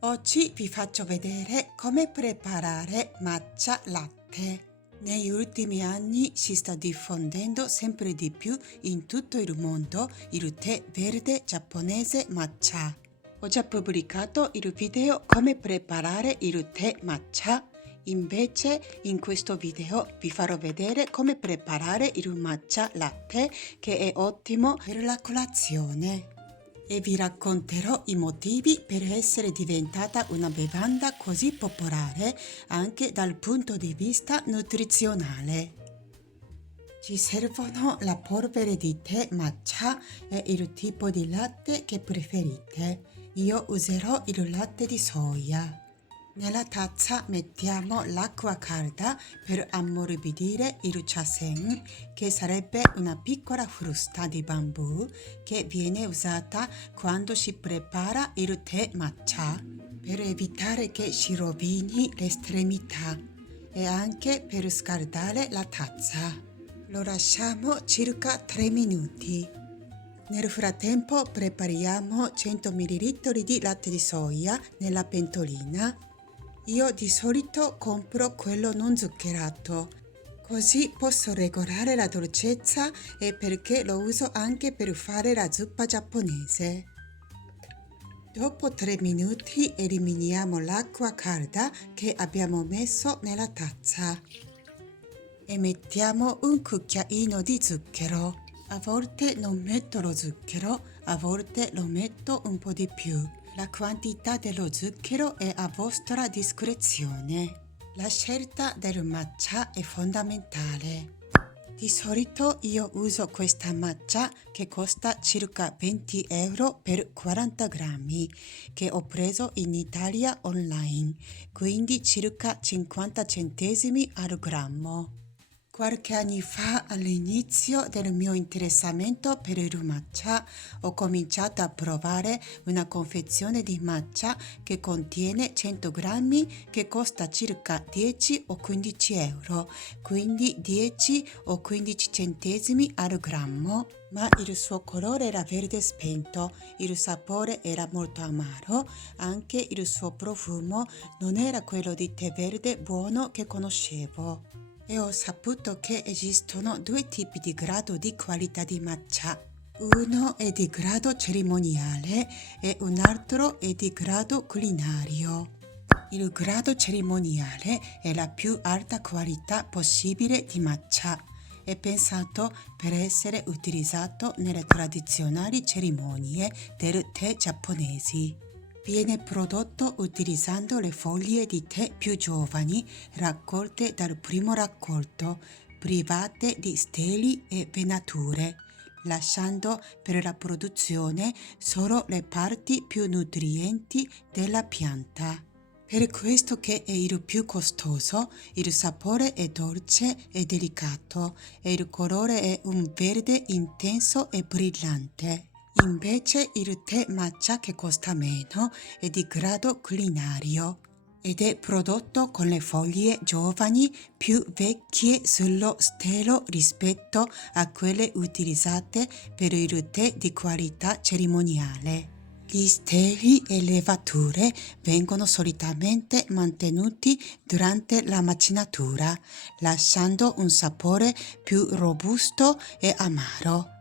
Oggi vi faccio vedere come preparare matcha latte. Negli ultimi anni si sta diffondendo sempre di più in tutto il mondo il tè verde giapponese matcha. Ho già pubblicato il video come preparare il tè matcha. Invece in questo video vi farò vedere come preparare il matcha latte, che è ottimo per la colazione. E vi racconterò i motivi per essere diventata una bevanda così popolare anche dal punto di vista nutrizionale. Ci servono la polvere di tè matcha e il tipo di latte che preferite. Io userò il latte di soia. Nella tazza mettiamo l'acqua calda per ammorbidire il chasen, che sarebbe una piccola frusta di bambù che viene usata quando si prepara il tè matcha, per evitare che si rovini l'estremità e anche per scaldare la tazza. Lo lasciamo circa 3 minuti. Nel frattempo prepariamo 100 ml di latte di soia nella pentolina. Io di solito compro quello non zuccherato, così posso regolare la dolcezza e perché lo uso anche per fare la zuppa giapponese. Dopo 3 minuti eliminiamo l'acqua calda che abbiamo messo nella tazza e mettiamo un cucchiaino di zucchero. A volte non metto lo zucchero, a volte lo metto un po' di più. La quantità dello zucchero è a vostra discrezione. La scelta del matcha è fondamentale. Di solito io uso questa matcha che costa circa 20 euro per 40 grammi, che ho preso in Italia online, quindi circa 50 centesimi al grammo. Qualche anno fa, all'inizio del mio interessamento per il matcha, ho cominciato a provare una confezione di matcha che contiene 100 grammi che costa circa 10 o 15 euro, quindi 10 o 15 centesimi al grammo, ma il suo colore era verde spento, il sapore era molto amaro, anche il suo profumo non era quello di tè verde buono che conoscevo. E ho saputo che esistono due tipi di grado di qualità di matcha. Uno è di grado cerimoniale e un altro è di grado culinario. Il grado cerimoniale è la più alta qualità possibile di matcha. È pensato per essere utilizzato nelle tradizionali cerimonie del tè giapponesi. Viene prodotto utilizzando le foglie di tè più giovani raccolte dal primo raccolto, private di steli e venature, lasciando per la produzione solo le parti più nutrienti della pianta. Per questo che è il più costoso, il sapore è dolce e delicato e il colore è un verde intenso e brillante. Invece il tè matcha, che costa meno, è di grado culinario ed è prodotto con le foglie giovani più vecchie sullo stelo rispetto a quelle utilizzate per il tè di qualità cerimoniale. Gli steli e le levature vengono solitamente mantenuti durante la macinatura, lasciando un sapore più robusto e amaro.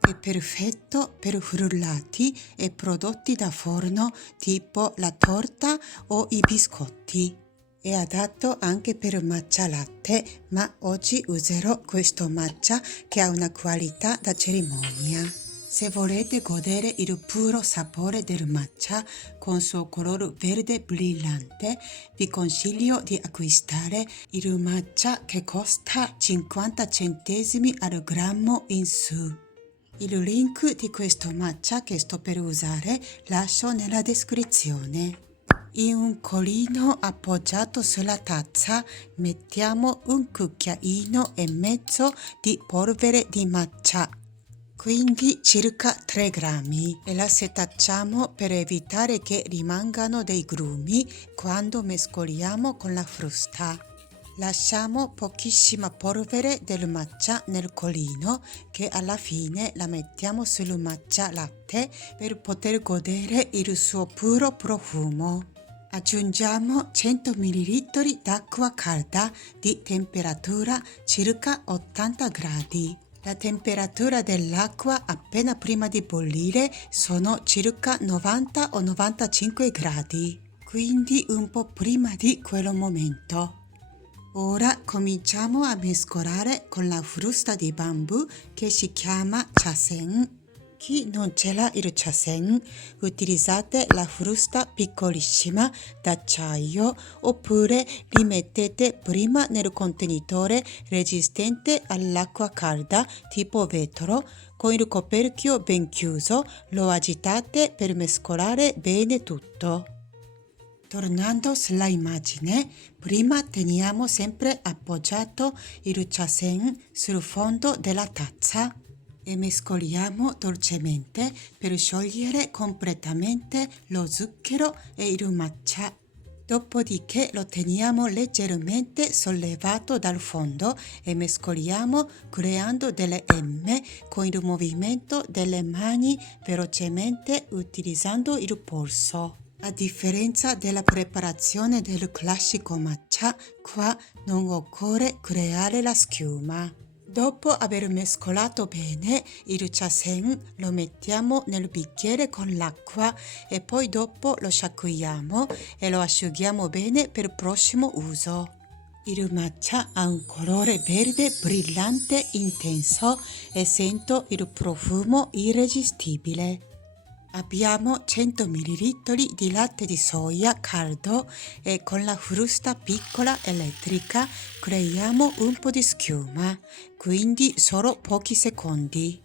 È perfetto per frullati e prodotti da forno tipo la torta o i biscotti. È adatto anche per matcha latte, ma oggi userò questo matcha che ha una qualità da cerimonia. Se volete godere il puro sapore del matcha con suo colore verde brillante, vi consiglio di acquistare il matcha che costa 50 centesimi al grammo in su. Il link di questo matcha che sto per usare lascio nella descrizione. In un colino appoggiato sulla tazza mettiamo un cucchiaino e mezzo di polvere di matcha, quindi circa 3 grammi, e la setacciamo per evitare che rimangano dei grumi quando mescoliamo con la frusta. Lasciamo pochissima polvere del matcha nel colino che alla fine la mettiamo sul matcha latte per poter godere il suo puro profumo. Aggiungiamo 100 ml d'acqua calda di temperatura circa 80 gradi. La temperatura dell'acqua appena prima di bollire sono circa 90 o 95 gradi, quindi un po' prima di quel momento. Ora cominciamo a mescolare con la frusta di bambù che si chiama chasen. Chi non ce l'ha il chasen, utilizzate la frusta piccolissima d'acciaio oppure li mettete prima nel contenitore resistente all'acqua calda tipo vetro. Con il coperchio ben chiuso lo agitate per mescolare bene tutto. Tornando sulla immagine, prima teniamo sempre appoggiato il chasen sul fondo della tazza e mescoliamo dolcemente per sciogliere completamente lo zucchero e il matcha. Dopodiché lo teniamo leggermente sollevato dal fondo e mescoliamo creando delle M con il movimento delle mani velocemente utilizzando il polso. A differenza della preparazione del classico matcha, qua non occorre creare la schiuma. Dopo aver mescolato bene il chasen lo mettiamo nel bicchiere con l'acqua e poi dopo lo sciacquiamo e lo asciughiamo bene per il prossimo uso. Il matcha ha un colore verde brillante intenso e sento il profumo irresistibile. Abbiamo 100 ml di latte di soia caldo e con la frusta piccola elettrica creiamo un po' di schiuma, quindi solo pochi secondi.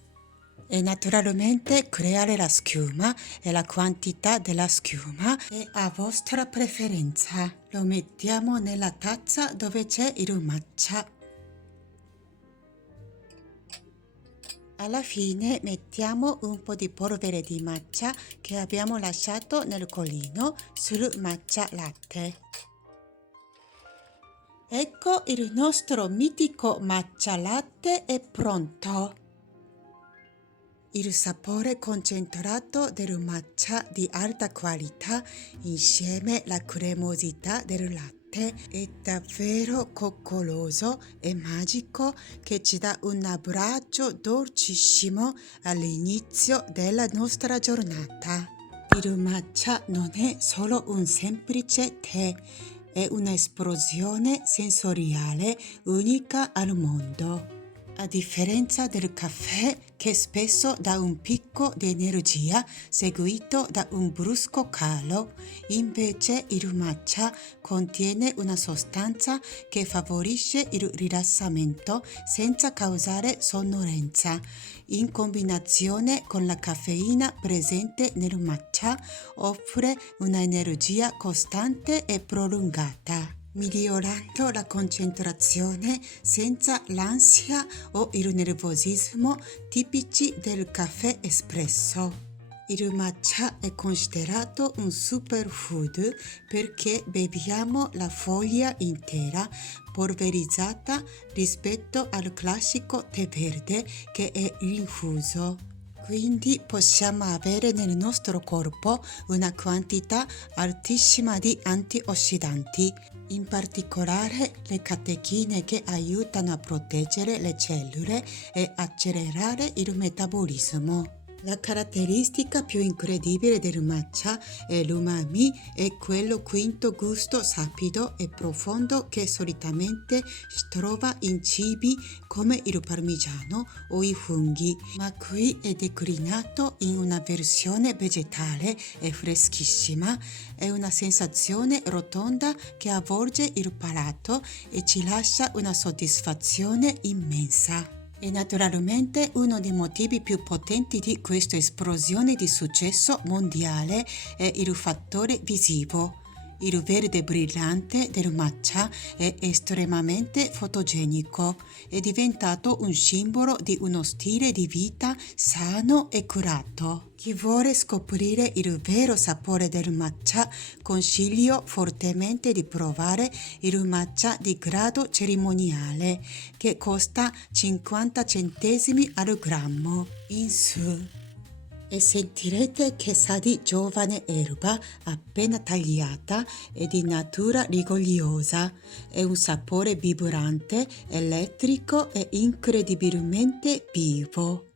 E naturalmente creare la schiuma e la quantità della schiuma è a vostra preferenza. Lo mettiamo nella tazza dove c'è il matcha. Alla fine mettiamo un po' di polvere di matcha che abbiamo lasciato nel colino sul matcha latte. Ecco il nostro mitico matcha latte è pronto. Il sapore concentrato del matcha di alta qualità insieme alla cremosità del latte è davvero coccoloso e magico che ci dà un abbraccio dolcissimo all'inizio della nostra giornata. Il matcha non è solo un semplice tè, è un'esplosione sensoriale unica al mondo. A differenza del caffè che spesso dà un picco di energia seguito da un brusco calo, invece il matcha contiene una sostanza che favorisce il rilassamento senza causare sonnolenza. In combinazione con la caffeina presente nel matcha offre una energia costante e prolungata, migliorando la concentrazione senza l'ansia o il nervosismo tipici del caffè espresso. Il matcha è considerato un superfood perché beviamo la foglia intera polverizzata rispetto al classico tè verde che è infuso. Quindi possiamo avere nel nostro corpo una quantità altissima di antiossidanti, in particolare le catechine che aiutano a proteggere le cellule e accelerare il metabolismo. La caratteristica più incredibile del matcha è l'umami e quello quinto gusto sapido e profondo che solitamente si trova in cibi come il parmigiano o i funghi, ma qui è declinato in una versione vegetale e freschissima. È una sensazione rotonda che avvolge il palato e ci lascia una soddisfazione immensa. E naturalmente uno dei motivi più potenti di questa esplosione di successo mondiale è il fattore visivo. Il verde brillante del matcha è estremamente fotogenico, è diventato un simbolo di uno stile di vita sano e curato. Chi vuole scoprire il vero sapore del matcha, consiglio fortemente di provare il matcha di grado cerimoniale, che costa 50 centesimi al grammo. In su. E sentirete che sa di giovane erba appena tagliata e di natura rigogliosa. È un sapore vibrante, elettrico e incredibilmente vivo.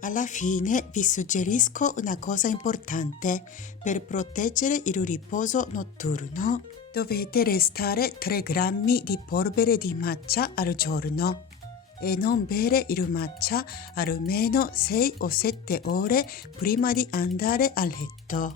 Alla fine vi suggerisco una cosa importante. Per proteggere il riposo notturno dovete restare 3 grammi di polvere di matcha al giorno e non bere il matcha almeno 6 o 7 ore prima di andare a letto.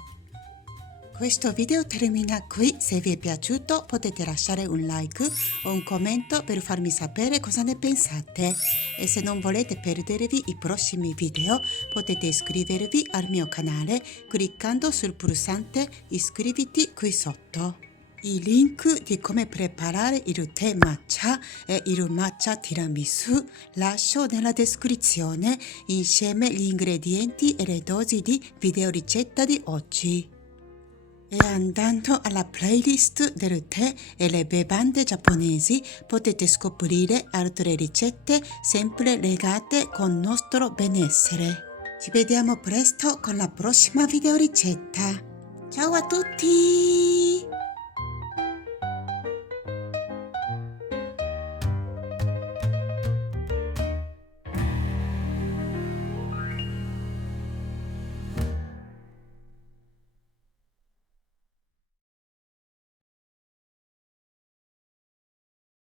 Questo video termina qui, se vi è piaciuto potete lasciare un like o un commento per farmi sapere cosa ne pensate e se non volete perdervi i prossimi video potete iscrivervi al mio canale cliccando sul pulsante iscriviti qui sotto. I link di come preparare il tè matcha e il matcha tiramisù lascio nella descrizione insieme agli ingredienti e le dosi di video ricetta di oggi. E andando alla playlist del tè e le bevande giapponesi potete scoprire altre ricette sempre legate con il nostro benessere. Ci vediamo presto con la prossima video ricetta. Ciao a tutti!